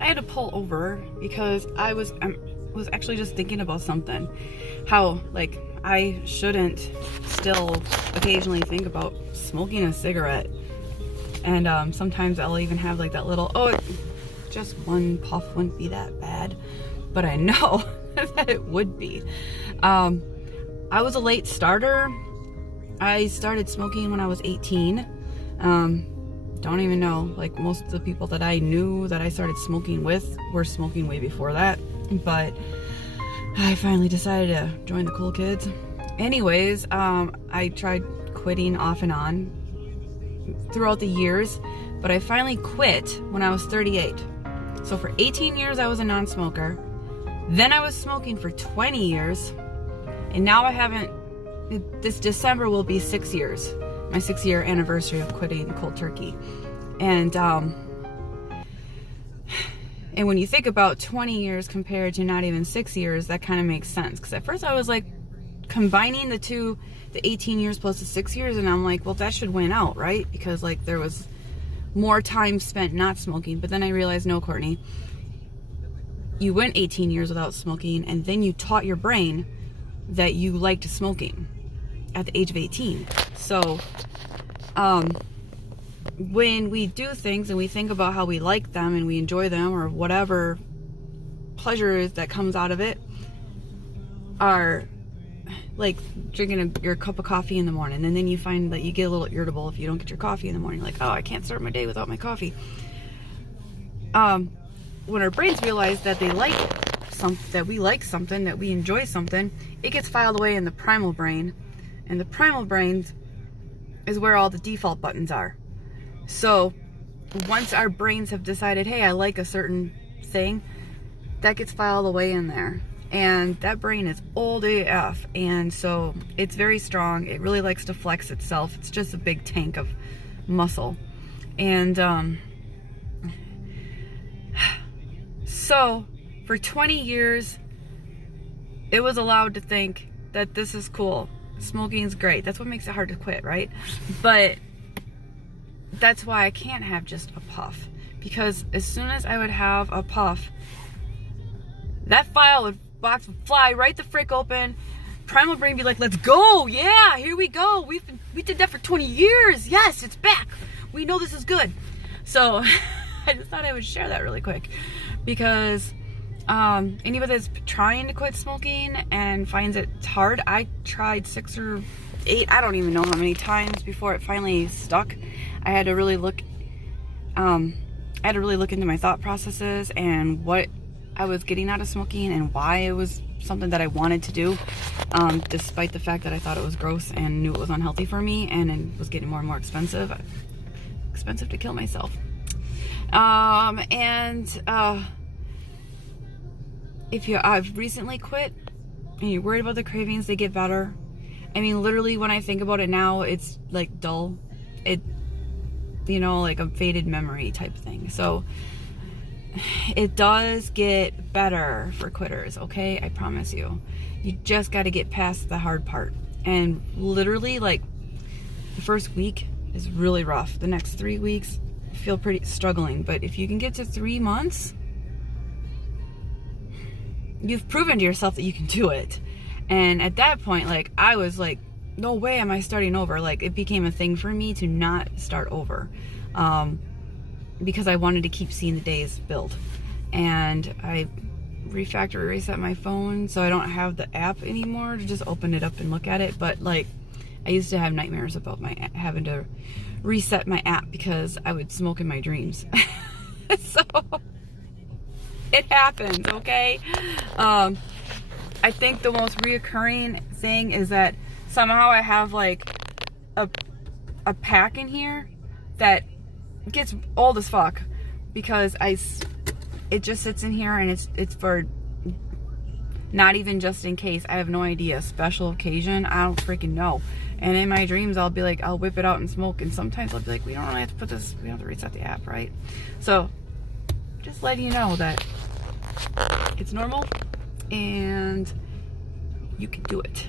I had to pull over because I was actually just thinking about something. How, like, I shouldn't still occasionally think about smoking a cigarette. And sometimes I'll even have like that little, just one puff wouldn't be that bad. But I know that it would be. I was a late starter. I started smoking when I was 18. Don't even know, like, most of the people that I knew that I started smoking with were smoking way before that. But I finally decided to join the cool kids. Anyways, I tried quitting off and on throughout the years, but I finally quit when I was 38. So for 18 years I was a non-smoker. Then I was smoking for 20 years. And now I haven't, this December will be 6 years. My 6-year anniversary of quitting cold turkey. And when you think about 20 years compared to not even 6 years, that kind of makes sense. Because at first I was like combining the two, the 18 years plus the 6 years, and I'm like, well, that should win out, right? Because like there was more time spent not smoking. But then I realized, no, Courtney, you went 18 years without smoking, and then you taught your brain that you liked smoking at the age of 18. So when we do things and we think about how we like them and we enjoy them, or whatever pleasure is that comes out of it, are like drinking your cup of coffee in the morning, and then you find that you get a little irritable if you don't get your coffee in the morning. Like, oh, I can't start my day without my coffee. When our brains realize that they like that we like something, that we enjoy something, it gets filed away in the primal brain, and the primal brain is where all the default buttons are. So once our brains have decided, hey, I like a certain thing, that gets filed away in there. And that brain is old AF, and so it's very strong. It really likes to flex itself. It's just a big tank of muscle. And so for 20 years, it was allowed to think that this is cool. Smoking's great. That's what makes it hard to quit, right? But that's why I can't have just a puff. Because as soon as I would have a puff, that box would fly right the frick open. Primal brain be like, let's go. Yeah, here we go. We did that for 20 years. Yes, it's back. We know this is good. So I just thought I would share that really quick. Because anybody that's trying to quit smoking and finds it hard, I tried 6 or 8, I don't even know how many times before it finally stuck. I had to really look into my thought processes and what I was getting out of smoking and why it was something that I wanted to do, despite the fact that I thought it was gross and knew it was unhealthy for me, and it was getting more and more expensive to kill myself. If I've recently quit and you're worried about the cravings, they get better. I mean, literally, when I think about it now, it's like dull. Like a faded memory type thing. So it does get better for quitters, okay? I promise you. You just got to get past the hard part. And literally, like, the first week is really rough. The next 3 weeks, I feel pretty struggling. But if you can get to 3 months, you've proven to yourself that you can do it. And at that point, like, I was like, no way am I starting over. Like, it became a thing for me to not start over, because I wanted to keep seeing the days build. And I reset my phone so I don't have the app anymore to just open it up and look at it. But like, I used to have nightmares about having to reset my app because I would smoke in my dreams. So it happens, okay? I think the most reoccurring thing is that somehow I have like a pack in here that gets old as fuck, because it just sits in here, and it's for not even just in case. I have no idea. Special occasion, I don't freaking know. And in my dreams, I'll be like, I'll whip it out and smoke, and sometimes I'll be like, we don't really have to we don't have to reset the app, right? So just letting you know that it's normal and you can do it.